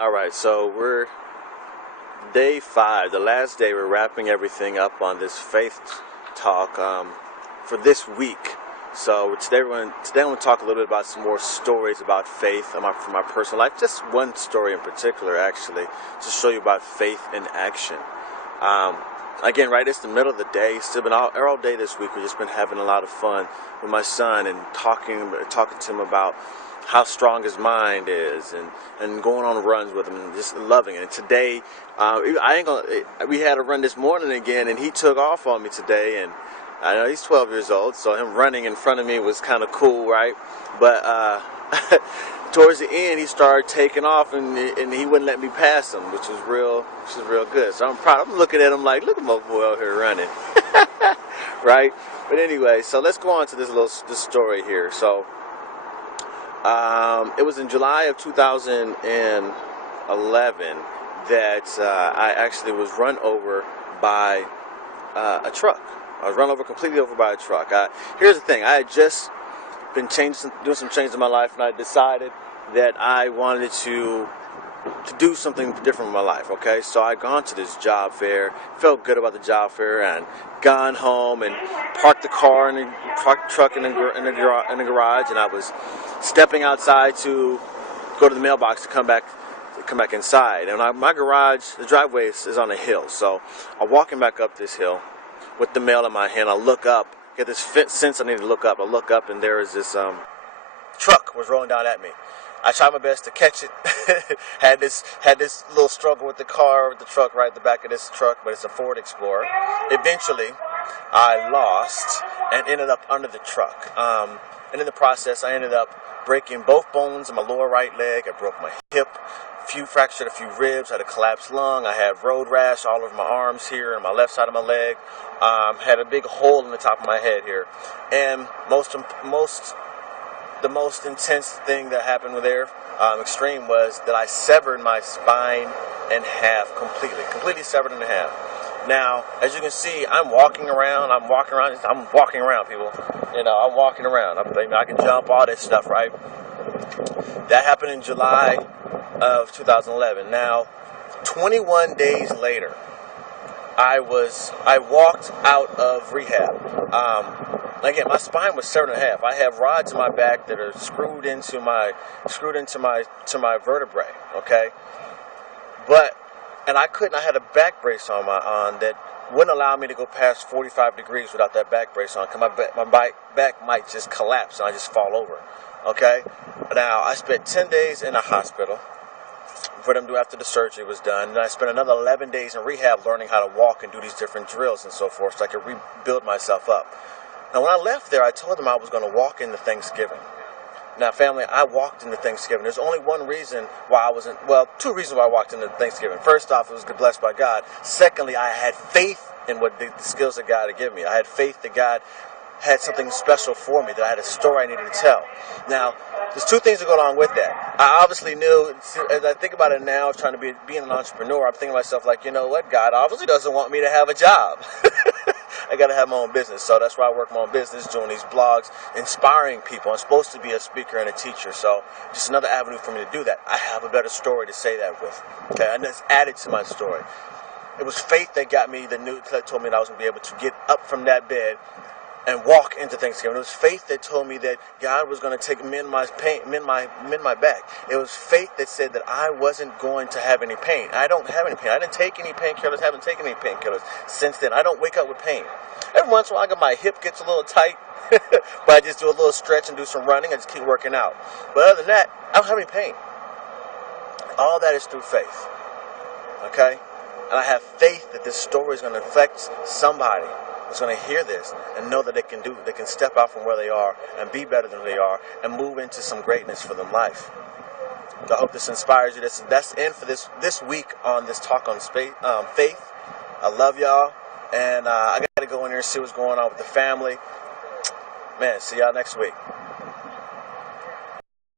All right, so we're day 5, the last day. We're wrapping everything up on this faith talk for this week. So today I want to talk a little bit about some more stories about faith from my personal life. Just one story in particular, actually, to show you about faith in action. Again, right, it's the middle of the day. It's still been all day this week. We've just been having a lot of fun with my son and talking to him about how strong his mind is, and going on runs with him and just loving it. And today, we had a run this morning again, and he took off on me today. And I know he's 12 years old, so him running in front of me was kind of cool, right? But towards the end, he started taking off, and he wouldn't let me pass him, which was real good. So I'm proud. I'm looking at him like, look at my boy out here running, right? But anyway, so let's go on to this story here. So it was in July of 2011 that I actually was run over by a truck. I was run completely over by a truck. Here's the thing. I had just been doing some changes in my life, and I decided that I wanted to do something different in my life. Okay, so I gone to this job fair, felt good about the job fair, and gone home and parked the car and parked the truck in the garage, and I was stepping outside to go to the mailbox to come back inside. And my garage, the driveway is on a hill, so I'm walking back up this hill with the mail in my hand. I look up, get this sense I need to look up. I look up, and there is this truck was rolling down at me. I tried my best to catch it. had this little struggle with the truck right at the back of this truck, but it's a Ford Explorer. Eventually, I lost and ended up under the truck. And in the process, I ended up breaking both bones in my lower right leg. I broke my hip, fractured a few ribs, had a collapsed lung. I had road rash all over my arms here and my left side of my leg. Had a big hole in the top of my head here. And the most intense thing that happened there, extreme, was that I severed my spine in half completely severed in half. Now, as you can see, I'm walking around, people. You know, I'm walking around. I can jump, all this stuff, right? That happened in July of 2011. Now, 21 days later, I walked out of rehab. Again, my spine was severed in half. I have rods in my back that are screwed into my vertebrae. Okay, and I had a back brace on that wouldn't allow me to go past 45 degrees without that back brace on, because my back might just collapse and I just fall over. Okay, now I spent 10 days in a hospital for them to do after the surgery was done. And I spent another 11 days in rehab learning how to walk and do these different drills and so forth, so I could rebuild myself up. Now, when I left there, I told them I was going to walk into Thanksgiving. Now, family, I walked into Thanksgiving. There's only two reasons why I walked into Thanksgiving. First off, it was blessed by God. Secondly, I had faith in what the skills that God had given me. I had faith that God had something special for me, that I had a story I needed to tell. Now, there's two things that go along with that. I obviously knew, as I think about it now, trying to being an entrepreneur, I'm thinking to myself, like, you know what, God obviously doesn't want me to have a job. I got to have my own business, so that's why I work my own business, doing these blogs, inspiring people. I'm supposed to be a speaker and a teacher, so just another avenue for me to do that. I have a better story to say that with, okay, and that's added to my story. It was faith that got me that told me that I was going to be able to get up from that bed and walk into Thanksgiving. It was faith that told me that God was going to mend my back. It was faith that said that I wasn't going to have any pain. I don't have any pain. I didn't take any painkillers. Haven't taken any painkillers since then. I don't wake up with pain. Every once in a while, my hip gets a little tight, but I just do a little stretch and do some running. I just keep working out. But other than that, I don't have any pain. All that is through faith. Okay? And I have faith that this story is going to affect somebody that's going to hear this and know that they can step out from where they are and be better than they are and move into some greatness for them life. So I hope this inspires you. That's in for this week on this talk on faith. I love y'all, and I got to go in here and see what's going on with the family. Man, see y'all next week.